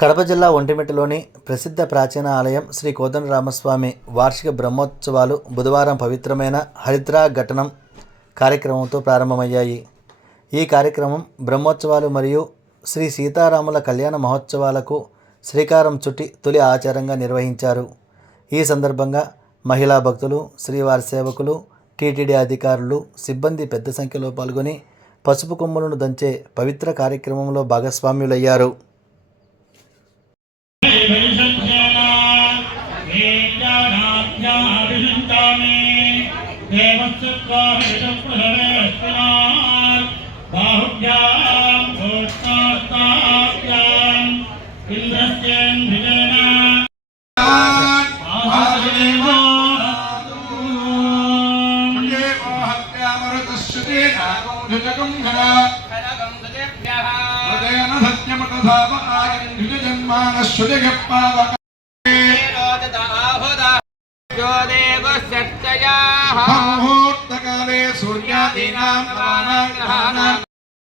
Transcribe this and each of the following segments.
కడప జిల్లా ఒంటిమిట్టలోని ప్రసిద్ధ ప్రాచీన ఆలయం శ్రీ కోదండరామస్వామి వార్షిక బ్రహ్మోత్సవాలు బుధవారం పవిత్రమైన హరిద్రా ఘటనం కార్యక్రమంతో ప్రారంభమయ్యాయి. ఈ కార్యక్రమం బ్రహ్మోత్సవాలు మరియు శ్రీ సీతారాముల కళ్యాణ మహోత్సవాలకు శ్రీకారం చుట్టి తొలి ఆచారంగా నిర్వహించారు. ఈ సందర్భంగా మహిళా భక్తులు, శ్రీవారి సేవకులు, టీటీడీ అధికారులు, సిబ్బంది పెద్ద సంఖ్యలో పాల్గొని పసుపు కొమ్ములను దంచే పవిత్ర కార్యక్రమంలో భాగస్వామ్యులయ్యారు.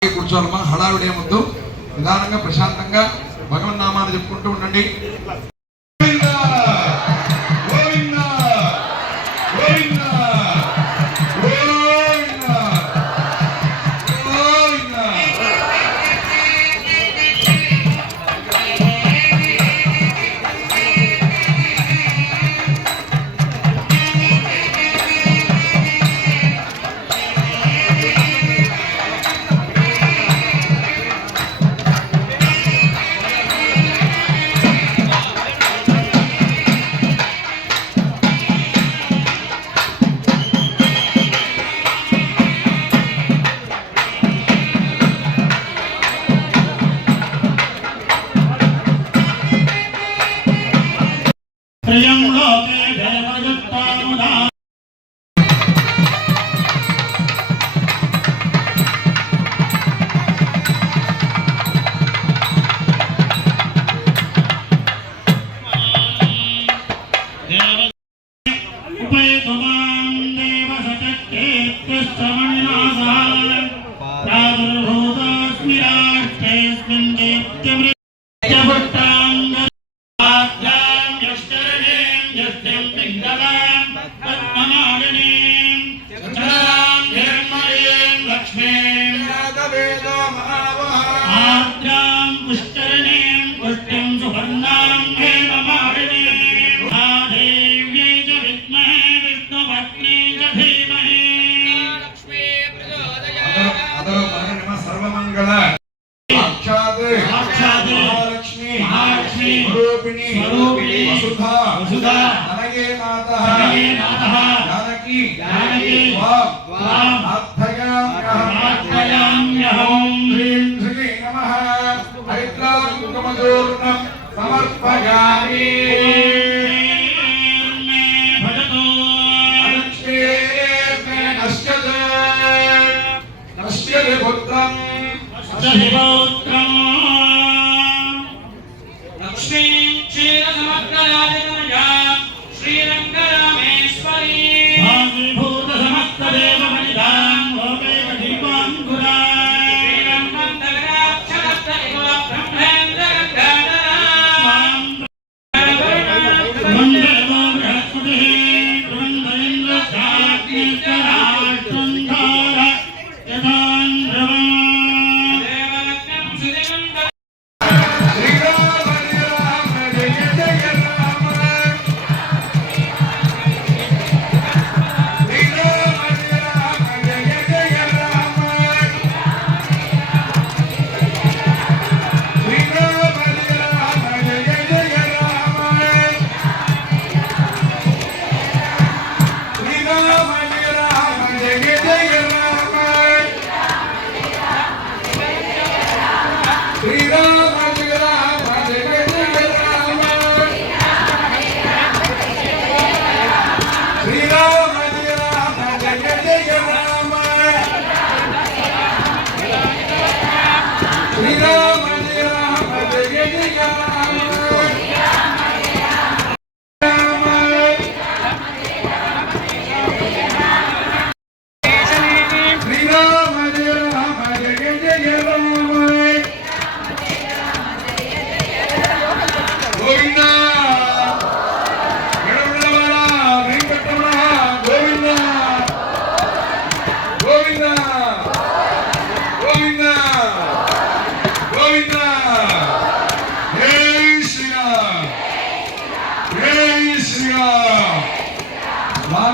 కూర్చోవాలమ్మా, హడావిడి ముందు నిదానంగా ప్రశాంతంగా భగవన్నామాన్ని చెప్పుకుంటూ ఉండండి.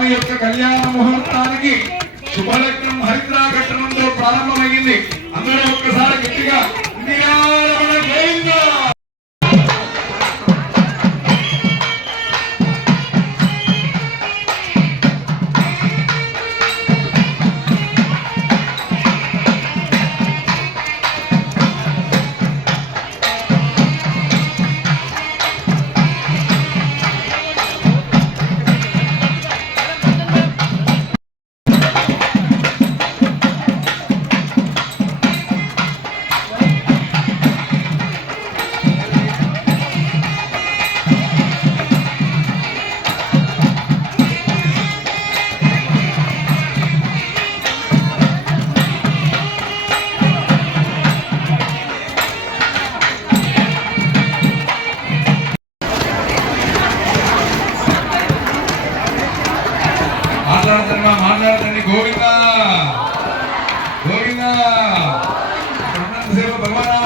స్వామి యొక్క కళ్యాణ ముహూర్తానికి శుభలగ్నం హరిద్రా ఘట్టనంతో ప్రారంభమైంది. అందరూ ఒక్కసారి గట్టిగా ఇందిరారమణ గోవిందా. మాట్లాడతండి గోవిందా గోవిందా. భగవాన్